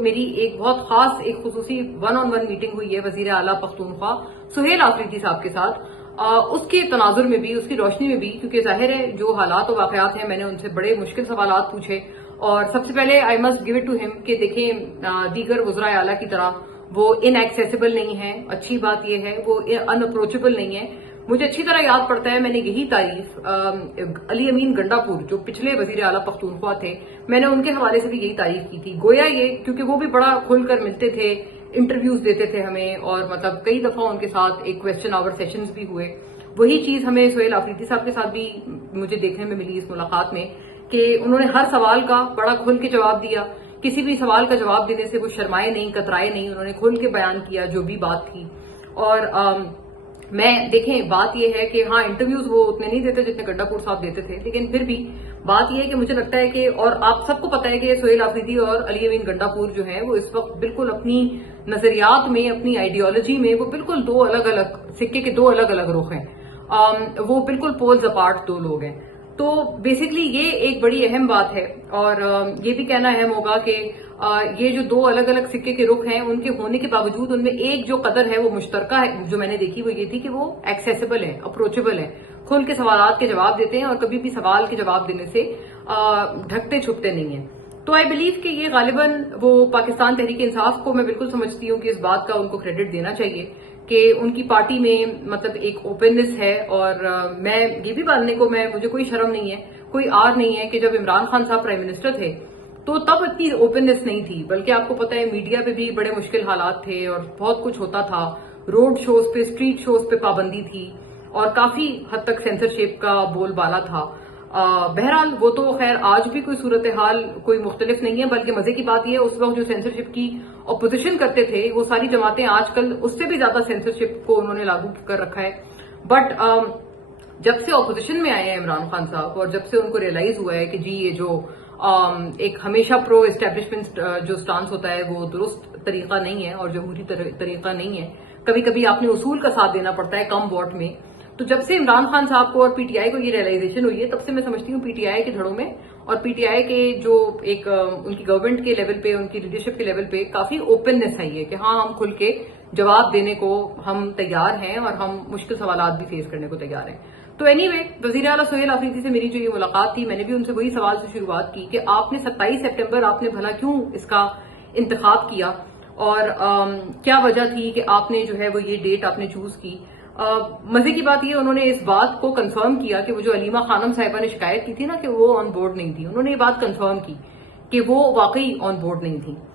میری ایک بہت خاص ایک خصوصی ون آن ون میٹنگ ہوئی ہے وزیر اعلیٰ پختونخوا سہیل آفریدی صاحب کے ساتھ، اس کے تناظر میں بھی، اس کی روشنی میں بھی، کیونکہ ظاہر ہے جو حالات و واقعات ہیں، میں نے ان سے بڑے مشکل سوالات پوچھے، اور سب سے پہلے I must give it to ہم کہ دیکھیں دیگر وزرائے اعلیٰ کی طرح وہ ان ایکسیسیبل نہیں ہے. اچھی بات یہ ہے وہ ان اپروچیبل نہیں ہے. مجھے اچھی طرح یاد پڑتا ہے میں نے یہی تعریف علی امین گنڈا پور جو پچھلے وزیر اعلیٰ پختونخوا تھے، میں نے ان کے حوالے سے بھی یہی تعریف کی تھی. گویا یہ کیونکہ وہ بھی بڑا کھل کر ملتے تھے، انٹرویوز دیتے تھے ہمیں، اور مطلب کئی دفعہ ان کے ساتھ ایک کویسچن آور سیشنز بھی ہوئے. وہی چیز ہمیں سہیل آفریدی صاحب کے ساتھ بھی مجھے دیکھنے میں ملی اس ملاقات میں، کہ انہوں نے ہر سوال کا بڑا کھل کے جواب دیا. کسی بھی سوال کا جواب دینے سے وہ شرمائے نہیں، کترائے نہیں، انہوں نے کھل کے بیان کیا جو بھی بات تھی. اور میں دیکھیں بات یہ ہے کہ ہاں انٹرویوز وہ اتنے نہیں دیتے جتنے گنڈا پور صاحب دیتے تھے، لیکن پھر بھی بات یہ ہے کہ مجھے لگتا ہے کہ، اور آپ سب کو پتا ہے کہ سہیل آفریدی اور علی امین گنڈا پور جو ہیں وہ اس وقت بالکل اپنی نظریات میں، اپنی آئیڈیالوجی میں وہ بالکل دو الگ الگ سکے کے دو الگ الگ رخ ہیں. وہ بالکل پولز اپارٹ دو لوگ ہیں. تو بیسکلی یہ ایک بڑی اہم بات ہے، اور یہ بھی کہنا اہم ہوگا کہ یہ جو دو الگ الگ سکے کے رخ ہیں ان کے ہونے کے باوجود ان میں ایک جو قدر ہے وہ مشترکہ ہے جو میں نے دیکھی وہ یہ تھی کہ وہ ایکسیسیبل ہے، اپروچیبل ہے، کھل کے سوالات کے جواب دیتے ہیں اور کبھی بھی سوال کے جواب دینے سے ڈھکتے چھپتے نہیں ہیں. تو آئی بلیو کہ یہ غالباً وہ پاکستان تحریک انصاف کو میں بالکل سمجھتی ہوں کہ اس بات کا ان کو کریڈٹ دینا چاہیے کہ ان کی پارٹی میں مطلب ایک اوپننس ہے. اور میں یہ بھی ماننے کو مجھے کوئی شرم نہیں ہے، کوئی آر نہیں ہے کہ جب عمران خان صاحب پرائم منسٹر تھے تو تب اتنی اوپننس نہیں تھی، بلکہ آپ کو پتا ہے میڈیا پہ بھی بڑے مشکل حالات تھے اور بہت کچھ ہوتا تھا. روڈ شوز پہ، اسٹریٹ شوز پہ پابندی تھی اور کافی حد تک سینسرشپ کا بول بالا تھا. بہرحال وہ تو خیر آج بھی کوئی صورتحال کوئی مختلف نہیں ہے، بلکہ مزے کی بات یہ ہے اس وقت جو سینسرشپ کی اپوزیشن کرتے تھے وہ ساری جماعتیں آج کل اس سے بھی زیادہ سینسرشپ کو انہوں نے لاگو کر رکھا ہے. بٹ جب سے اپوزیشن میں آئے ہیں عمران خان صاحب اور جب سے ان کو ریئلائز ہوا ہے کہ جی یہ جو ایک ہمیشہ پرو اسٹیبلشمنٹ جو سٹانس ہوتا ہے وہ درست طریقہ نہیں ہے اور جمہوری طریقہ نہیں ہے، کبھی کبھی آپ نے اصول کا ساتھ دینا پڑتا ہے کم ووٹ میں. تو جب سے عمران خان صاحب کو اور پی ٹی آئی کو یہ ریئلائزیشن ہوئی ہے تب سے میں سمجھتی ہوں پی ٹی آئی کے دھڑوں میں اور پی ٹی آئی کے جو ایک ان کی گورنمنٹ کے لیول پہ، ان کی لیڈرشپ کے لیول پہ کافی اوپننس آئی ہے کہ ہاں ہم کھل کے جواب دینے کو ہم تیار ہیں اور ہم مشکل سوالات بھی فیس کرنے کو تیار ہیں. تو اینی وے وزیر اعلیٰ سہیل آفریدی سے میری جو یہ ملاقات تھی، میں نے بھی ان سے وہی سوال سے شروعات کی کہ آپ نے 27 سپٹمبر آپ نے بھلا کیوں اس کا انتخاب کیا اور کیا وجہ تھی کہ آپ نے جو ہے وہ یہ ڈیٹ آپ نے چوز کی. مزے کی بات یہ انہوں نے اس بات کو کنفرم کیا کہ وہ جو علیمہ خانم صاحبہ نے شکایت کی تھی نا کہ وہ آن بورڈ نہیں تھی، انہوں نے یہ بات کنفرم کی کہ وہ واقعی آن بورڈ نہیں تھی.